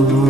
olsun